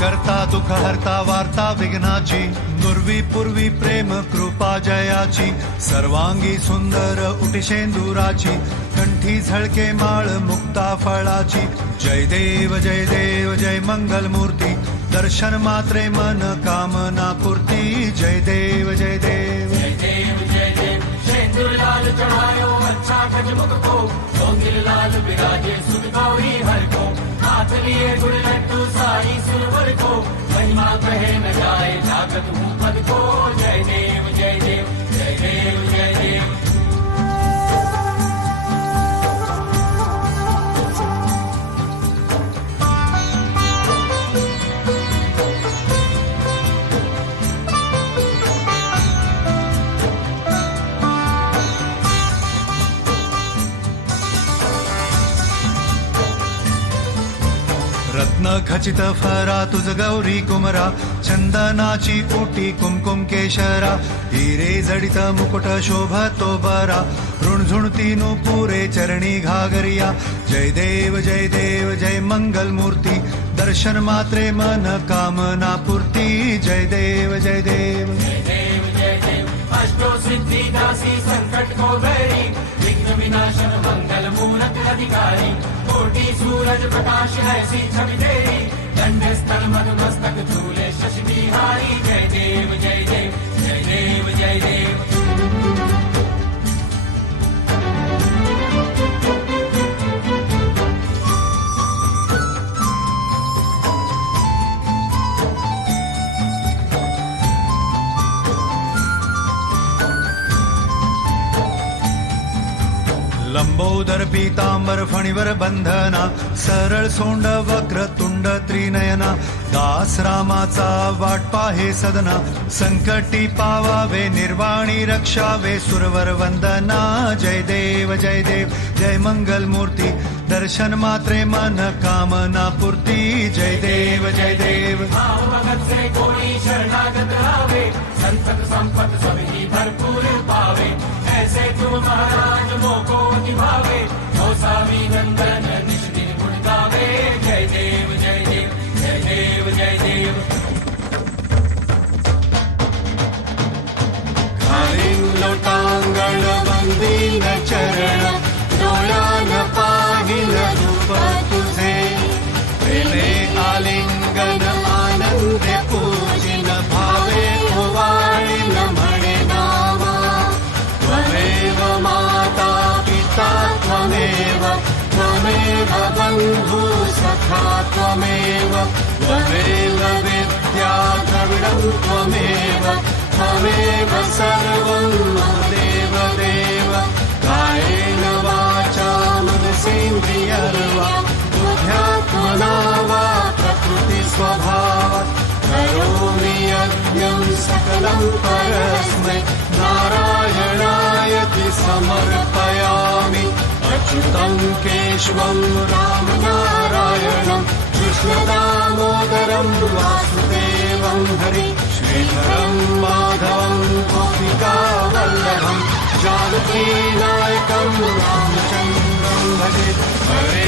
करता दुःख हरता वार्ता विघ्नाची नुर्वी पूर्वी प्रेम कृपा जयाची सर्वांगी सुंदर उटिशेंदुराची कंठी झळके माळ मुक्ता फळाची जय देव जय मंगल मूर्ती दर्शन मात्रे मन कामना पूर्ती जय देव जय देव शेंदूर लाल चढ़ायो अच्छा गजमुख को सोंगिल लाल विराजे सुध गौरी हर को हाथ लिए गुड़ लड्डू साई सुरवर को महिमा कहे न जाए जागत पद को जय देव जय देव जय देव जय देव। रत्न खचित फरा तुझ गौरी कुमरा चंदनाची ओटी कुमकुम केशरा हिरे जडित मुकुट शोभतो बरा ऋणझुणती पुरे चरणी घागरिया जय देव जय मंगल मूर्ती दर्शन मात्रे मन कामना पूर्ती जय देव जय देव जय देव जय देव। अष्टो सिद्धि दासी संकट को बैरी विघ्न विनाशन मंगल मूरत अधिकारी कोटि सूरज प्रकाश ऐसी छवि तेरी दंड स्थल मस्तक झूले शशि बिहारी जय देव जय देव जय देव जय देव। लंबोदर पीतांबर फणीवर बंधना सरळ सोंड वक्र तुंड त्रिनयना दास रामाचा वाट पाहे सदना संकटी पावावे निर्वाणी रक्षावे सुरवर वंदना जय देव जय मंगल मूर्ती दर्शन मात्रे मन कामना पूर्ती जय देव जय देव। भगत से कोई शरणागत आवे संतत संपत सभी भरपूर पावे ऐसे तुम महाराज मोको निभावे गोसावी नंदन निज दिन गुण गावे जय देव जय देव जय देव जय देव। खालीं लोटांगण वंदीन चरण डोळ्यान पाहिल रूप तुझे प्रेमे आलिंगन आनंदे पूजिन भावे ओवाळीन म्हणे नामा त्वमेव माता पिता त्वमेव त्वमेव बन्धु सखा त्वमेव त्वमेव विद्या द्रविणं त्वमेव त्वमेव सर्वं देव देव। कायेन वाचा मनसेन्द्रियर्वा बुद्ध्यात्मना वा प्रकृति स्वभावात् करोमि यज्ञं सकलं परस्मै नारायणायति समर्पयामि अच्युतं केशवं रामनारायणं कृष्णदामोदरं वासुदेवं हरि श्रीधरं माधवं गोपिकावल्लभं जानकीनायकं रामचन्द्रं भजे हरे